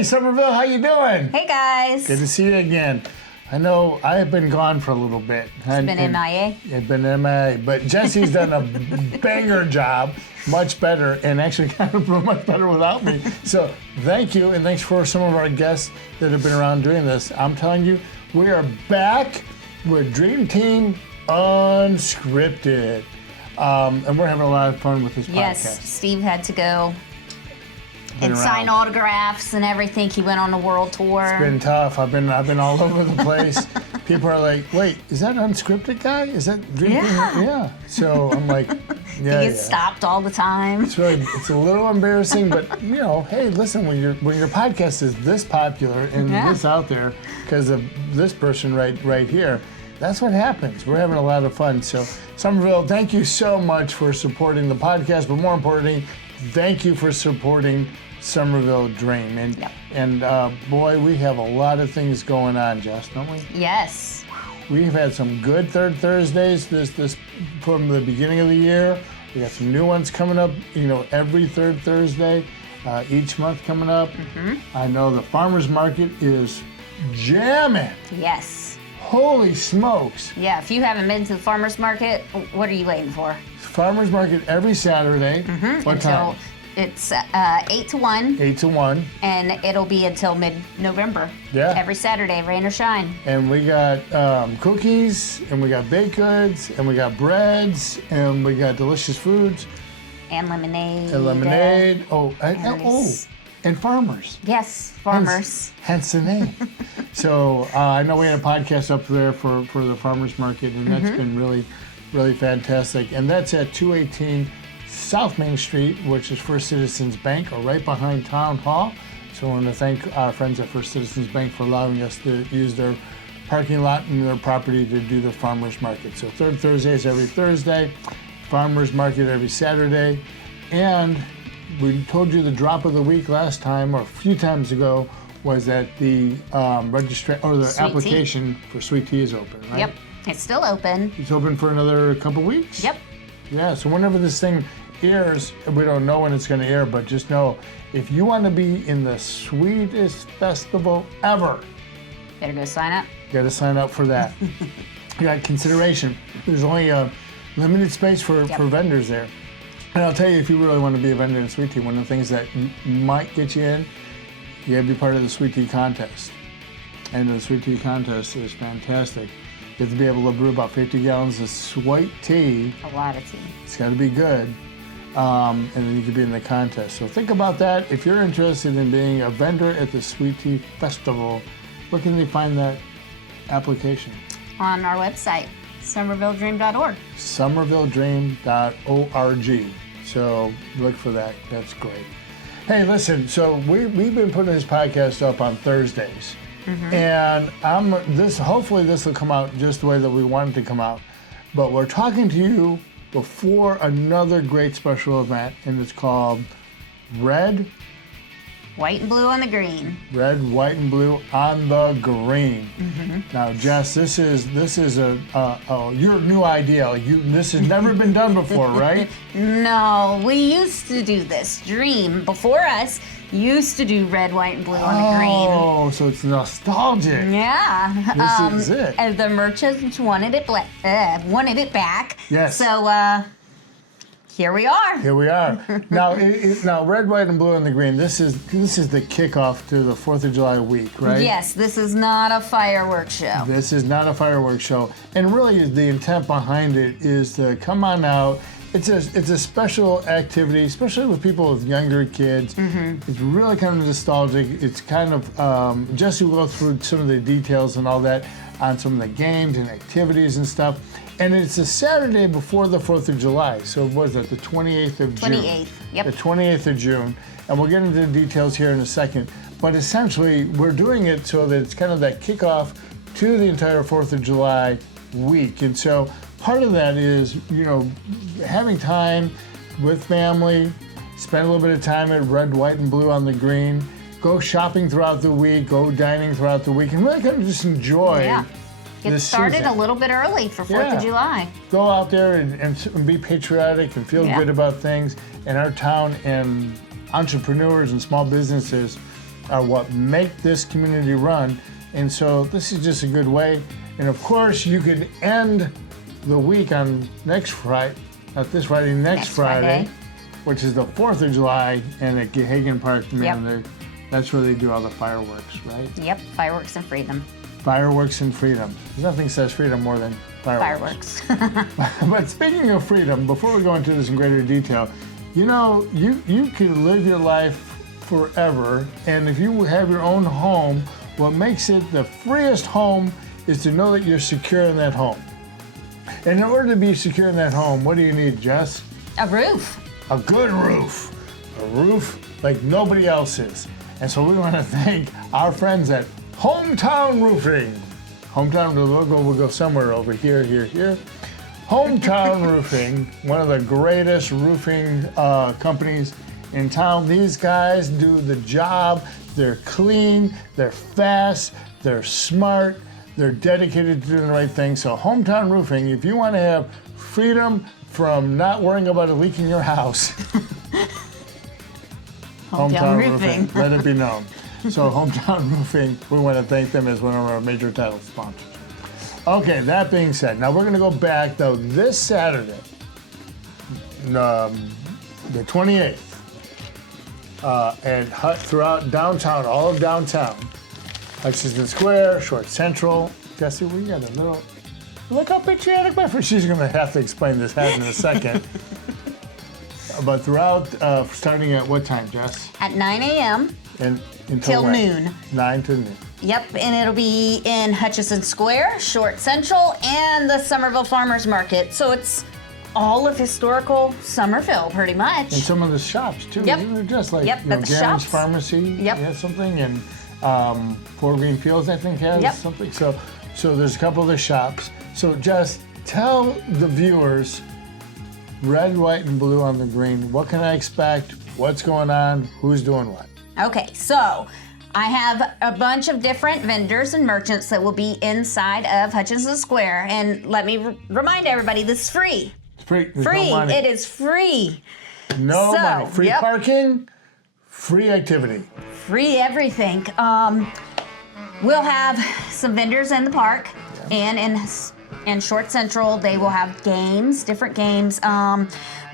Hey, Summerville, how you doing? Hey, guys. Good to see you again. I know I have been gone for a little bit. It's been MIA. It's been MIA, but Jesse's done a banger job, much better, and actually kind of much better without me. So thank you, and thanks for some of our guests that have been around doing this. I'm telling you, we are back with Dream Team Unscripted. And we're having a lot of fun with this podcast. Yes, Steve had to go and sign autographs and everything. He went on a world tour. It's been tough. I've been all over the place. People are like, "Wait, is that Unscripted guy? Is that Dream Team?" Yeah. So I'm like, "Yeah." He gets stopped all the time. It's a little embarrassing, but hey, listen, when your podcast is this popular and this out there because of this person right here, that's what happens. We're having a lot of fun. So Summerville, thank you so much for supporting the podcast, but more importantly, thank you for supporting Summerville Dream. And boy, we have a lot of things going on, Jess, don't we? Yes. We've had some good Third Thursdays this from the beginning of the year. We got some new ones coming up, every third Thursday, each month coming up. Mm-hmm. I know the farmers market is jamming. Yes. Holy smokes. Yeah, if you haven't been to the farmers market, what are you waiting for? Farmers market every Saturday. Mm-hmm. What time? It's 8 to 1. 8 to 1. And it'll be until mid-November. Yeah. Every Saturday, rain or shine. And we got cookies, and we got baked goods, and we got breads, and we got delicious foods. And lemonade. And lemonade. And farmers. Yes, farmers. Hence the name. So I know we had a podcast up there for the farmers market, and that's been really, really fantastic. And that's at 218 South Main Street, which is First Citizens Bank, or right behind Town Hall. So I want to thank our friends at First Citizens Bank for allowing us to use their parking lot and their property to do the farmers market. So third Thursday is every Thursday, farmers market every Saturday, and we told you the drop of the week last time, or a few times ago, was that the application for Sweet Tea is open, right? Yep, it's still open. It's open for another couple weeks? Yep. Yeah, so whenever this thing airs, we don't know when it's going to air, but just know, if you want to be in the sweetest festival ever, better go sign up. You got to sign up for that. You got consideration. There's only a limited space for vendors there. And I'll tell you, if you really want to be a vendor in Sweet Tea, one of the things that might get you in, you have to be part of the Sweet Tea contest. And the Sweet Tea contest is fantastic. You have to be able to brew about 50 gallons of sweet tea. A lot of tea. It's got to be good. And then you can be in the contest. So think about that. If you're interested in being a vendor at the Sweet Tea Festival, where can they find that application? On our website, somervilledream.org. somervilledream.org. So look for that. That's great. Hey, listen, so we've been putting this podcast up on Thursdays. Mm-hmm. And hopefully this will come out just the way that we want it to come out. But we're talking to you before another great special event, and it's called Red, White, and Blue on the Green. Red, White, and Blue on the Green. Mm-hmm. Now, Jess, this is your new idea. This has never been done before, right? No, we used to do this. Dream, before us, used to do Red, White, and Blue on the Green. Oh, so it's nostalgic. Yeah. This is it. And the merchants wanted it back. Yes. So, here we are. Here we are. Now, now, Red, White, and Blue on the Green. This is the kickoff to the 4th of July week, right? Yes. This is not a fireworks show. This is not a fireworks show, and really, the intent behind it is to come on out. It's a special activity, especially with people with younger kids. Mm-hmm. It's really kind of nostalgic. It's kind of Jesse will go through some of the details and all that on some of the games and activities and stuff. And it's a Saturday before the 4th of July. So what is that, the 28th of June? 28th, yep. The 28th of June. And we'll get into the details here in a second. But essentially, we're doing it so that it's kind of that kickoff to the entire 4th of July week. And so part of that is, having time with family, spend a little bit of time at Red, White, and Blue on the Green, go shopping throughout the week, go dining throughout the week, and really kind of just enjoy Get started a little bit early for 4th of July. Go out there and be patriotic and feel good about things in our town, and entrepreneurs and small businesses are what make this community run. And so this is just a good way. And of course, you could end the week on next Friday, not this Friday, next Friday, which is the 4th of July, and at Hagen Park, man, that's where they do all the fireworks, right? Yep, fireworks and freedom. Fireworks and freedom. Nothing says freedom more than fireworks. But speaking of freedom, before we go into this in greater detail, you know, you can live your life forever, and if you have your own home, what makes it the freest home is to know that you're secure in that home. And in order to be secure in that home, what do you need, Jess? A roof. A good roof. A roof like nobody else's. And so we want to thank our friends at Hometown Roofing. Hometown, we'll go somewhere over here. Hometown Roofing, one of the greatest roofing companies in town. These guys do the job. They're clean, they're fast, they're smart, they're dedicated to doing the right thing. So Hometown Roofing, if you want to have freedom from not worrying about a leak in your house, Hometown Roofing, let it be known. So Hometown Roofing, we want to thank them as one of our major title sponsors. Okay, that being said, now we're going to go back, though, this Saturday, the 28th, and throughout downtown, all of downtown, Hutchinson Square, Short Central. Jesse, we got a little, look how patriotic my friend. She's going to have to explain this hat in a second. But throughout, starting at what time, Jess? At 9 a.m. And until noon. 9 to noon. Yep, and it'll be in Hutchinson Square, Short Central, and the Summerville Farmers Market. So it's all of historical Summerville, pretty much. And some of the shops, too. Yep. They're just like, yep, you know, the Garen's shops. Pharmacy has something, and Four Green Fields, I think, has something. So there's a couple of the shops. So just tell the viewers, red, white, and blue on the green, what can I expect? What's going on? Who's doing what? Okay, so I have a bunch of different vendors and merchants that will be inside of Hutchinson Square. And let me remind everybody, this is free. It's free. There's free. No money. It is free. No money. Free parking, free activity. Free everything. We'll have some vendors in the park and in Short Central. They will have games, different games.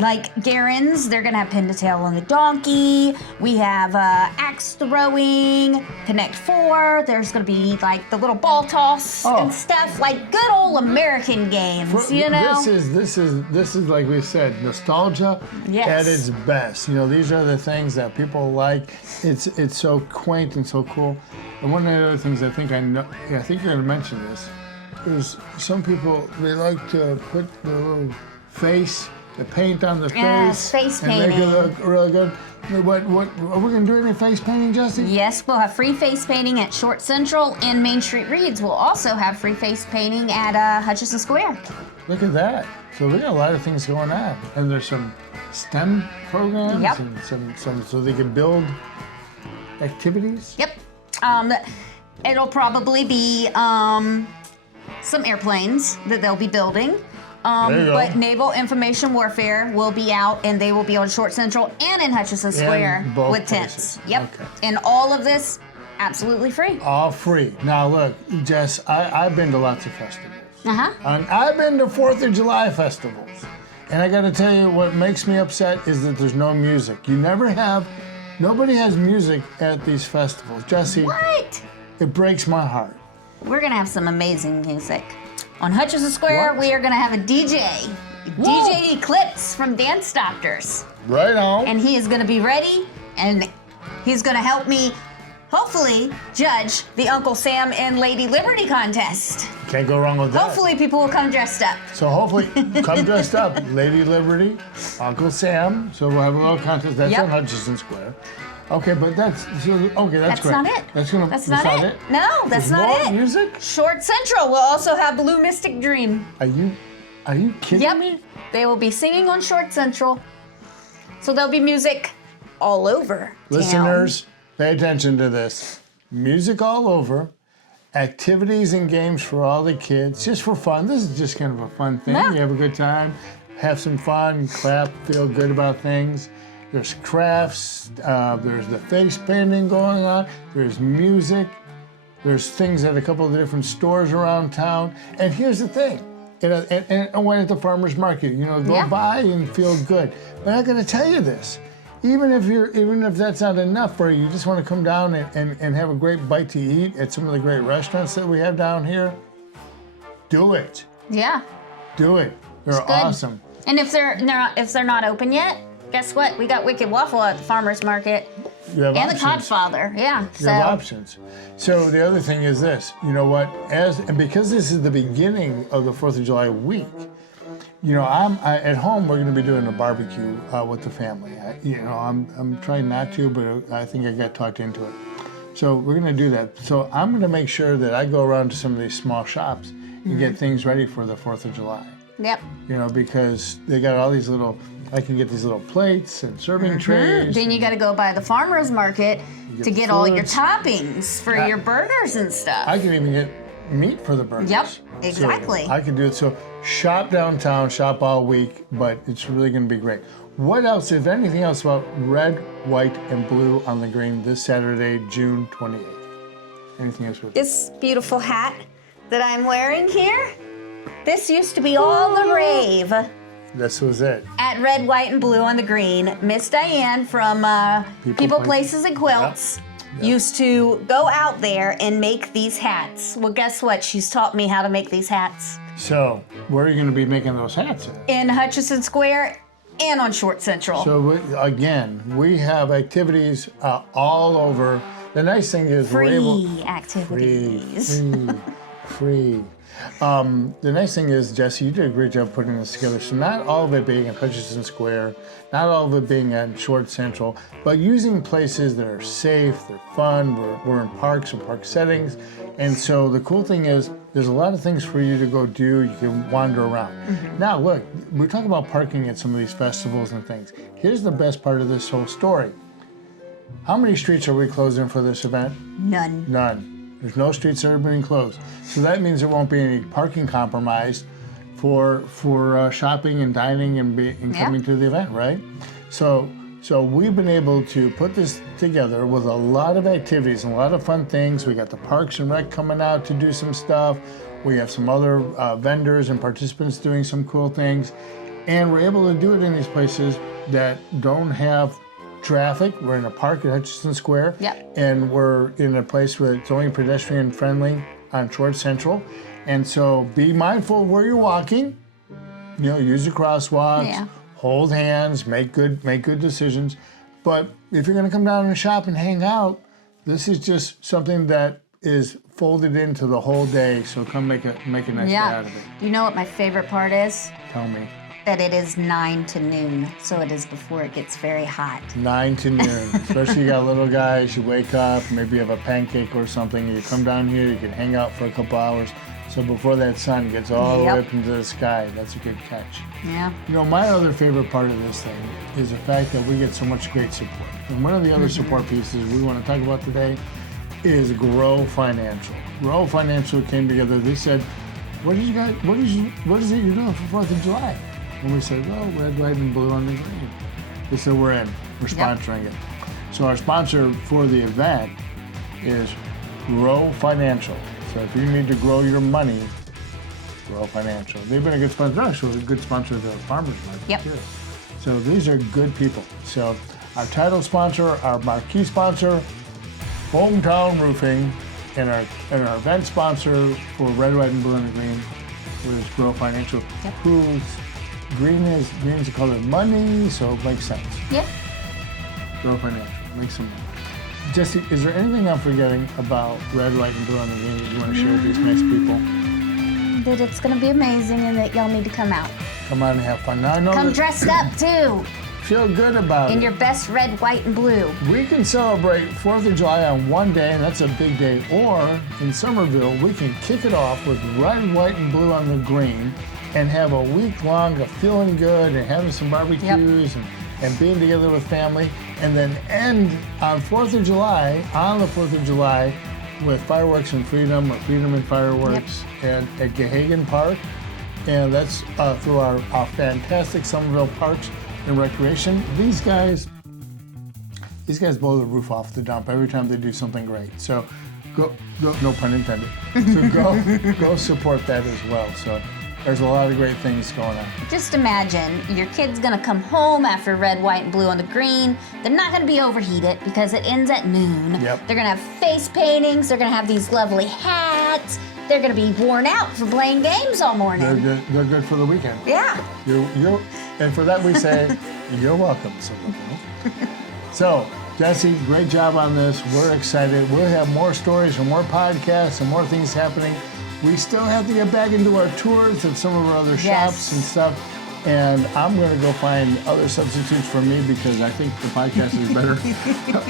Like Garen's, they're gonna have pin to tail on the donkey. We have axe throwing, Connect 4. There's gonna be like the little ball toss and stuff, like good old American games, you know? This is like we said, nostalgia at its best. You know, these are the things that people like. It's so quaint and so cool. And one of the other things I think you're gonna mention this, is some people, they like to put the little face, the paint on the face painting. And make it look really good. What are we gonna do any face painting, Jesse? Yes, we'll have free face painting at Short Central, and Main Street Reads will also have free face painting at Hutchinson Square. Look at that. So we got a lot of things going on. And there's some STEM programs and some so they can build activities. Yep. It'll probably be some airplanes that they'll be building. But Naval Information Warfare will be out, and they will be on Short Central and in Hutchinson Square with tents. Yep. Okay. And all of this absolutely free. All free. Now look, Jess, I've been to lots of festivals. And I've been to 4th of July festivals. And I gotta tell you, what makes me upset is that there's no music. Nobody has music at these festivals. Jesse. What? It breaks my heart. We're gonna have some amazing music. On Hutchinson Square, we are gonna have a DJ. DJ Eclipse from Dance Doctors. Right on. And he is gonna be ready, and he's gonna help me, hopefully, judge the Uncle Sam and Lady Liberty contest. Can't go wrong with that. Hopefully people will come dressed up. So hopefully, come dressed up. Lady Liberty, Uncle Sam. So we'll have a little contest. That's on Hutchinson Square. Okay, but that's great. That's not it. That's not it. No, that's not it. More music? Short Central will also have Blue Mystic Dream. Are you kidding me? They will be singing on Short Central. So there'll be music all over Listeners, pay attention to this. Music all over. Activities and games for all the kids, just for fun. This is just kind of a fun thing. You have a good time, have some fun, clap, feel good about things. There's crafts, there's the face painting going on, there's music, there's things at a couple of different stores around town. And here's the thing, and when at the farmer's market, go by and feel good. But I gotta tell you this, even if that's not enough for you, you just wanna come down and have a great bite to eat at some of the great restaurants that we have down here, do it. Yeah. Do it. They're awesome. And if they're not open yet, guess what? We got Wicked Waffle at the farmer's market. You have and options. the Codfather, yeah. You have options. So the other thing is this, you know what? Because this is the beginning of the 4th of July week, at home we're going to be doing a barbecue with the family. I'm trying not to, but I think I got talked into it. So we're going to do that. So I'm going to make sure that I go around to some of these small shops and get things ready for the 4th of July. Yep. Because they got all these I can get these little plates and serving trays. Then you got to go by the farmer's market to get all your toppings for your burgers and stuff. I can even get meat for the burgers. Yep, exactly. So I can do it. So shop downtown, shop all week, but it's really going to be great. What else, if anything else, about red, white, and blue on the green this Saturday, June 28th? Anything else with this beautiful hat that I'm wearing here? This used to be all the rave. This was it. At red, white, and blue on the green. Miss Diane from People, Places, and Quilts used to go out there and make these hats. Well, guess what? She's taught me how to make these hats. So, where are you going to be making those hats at? In Hutchison Square and on Short Central. So, we have activities all over. The nice thing is we're able... activities. Free. The nice thing is, Jesse, you did a great job putting this together. So not all of it being at Hutchison Square, not all of it being at Short Central, but using places that are safe, they're fun, we're in parks and park settings. And so the cool thing is, there's a lot of things for you to go do. You can wander around. Now look, we're talking about parking at some of these festivals and things. Here's the best part of this whole story. How many streets are we closing for this event? None. There's no streets that are being closed. So that means there won't be any parking compromised for shopping and dining and coming to the event, right? So we've been able to put this together with a lot of activities and a lot of fun things. We got the Parks and Rec coming out to do some stuff. We have some other vendors and participants doing some cool things. And we're able to do it in these places that don't have traffic. We're in a park at Hutchison Square. Yep. And we're in a place where it's only pedestrian friendly on Short Central. And so be mindful of where you're walking. Use the crosswalks, hold hands, make good decisions. But if you're gonna come down and shop and hang out, this is just something that is folded into the whole day. So come make a nice day out of it. You know what my favorite part is? Tell me. That it is 9 to noon, so it is before it gets very hot. 9 to noon, especially you got little guys, you wake up, maybe you have a pancake or something, you come down here, you can hang out for a couple hours. So before that sun gets all the way up into the sky, that's a good catch. Yeah. My other favorite part of this thing is the fact that we get so much great support. And one of the other support pieces we want to talk about today is Grow Financial. Grow Financial came together, they said, what is it you're doing for 4th of July? And we said, well, red, white, and blue on the green. They said, we're in. We're sponsoring it. So our sponsor for the event is Grow Financial. So if you need to grow your money, Grow Financial. They've been a good sponsor. They're actually a good sponsor of the farmers market too. So these are good people. So our title sponsor, our marquee sponsor, Hometown Roofing, and our event sponsor for red, white, and blue on the green was Grow Financial, whose green is the color of money, so it makes sense. Yep. Grow Financial, make some money. Jesse, is there anything I'm forgetting about red, white, and blue on the green that you want to share with these nice people? That it's going to be amazing and that y'all need to come out. Come on and have fun. Now I know Come dressed up too. Feel good about it. In your best red, white, and blue. We can celebrate 4th of July on one day, and that's a big day. Or in Summerville, we can kick it off with red, white, and blue on the green and have a week long of feeling good and having some barbecues and being together with family, and then end on 4th of July, on the 4th of July, with Fireworks and Freedom, or Freedom and Fireworks at Gahagan Park. And that's through our fantastic Somerville Parks and Recreation. These guys these guys blow the roof off the dump every time they do something great. So go no pun intended. So go support that as well. So there's a lot of great things going on. Just imagine your kid's gonna come home after red, white, and blue on the green. They're not gonna be overheated because it ends at noon. Yep. They're gonna have face paintings. They're gonna have these lovely hats. They're gonna be worn out for playing games all morning. They're good for the weekend. Yeah. And for that we say, you're welcome, Summerville. So, Jesse, great job on this. We're excited. We'll have more stories and more podcasts and more things happening. We still have to get back into our tours of some of our other shops and stuff. And I'm going to go find other substitutes for me because I think the podcast is better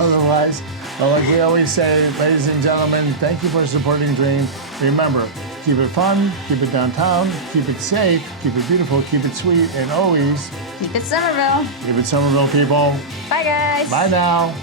otherwise. But like we always say, ladies and gentlemen, thank you for supporting Dream. Remember, keep it fun, keep it downtown, keep it safe, keep it beautiful, keep it sweet, and always Keep it Summerville. keep it Summerville, people. Bye, guys. Bye now.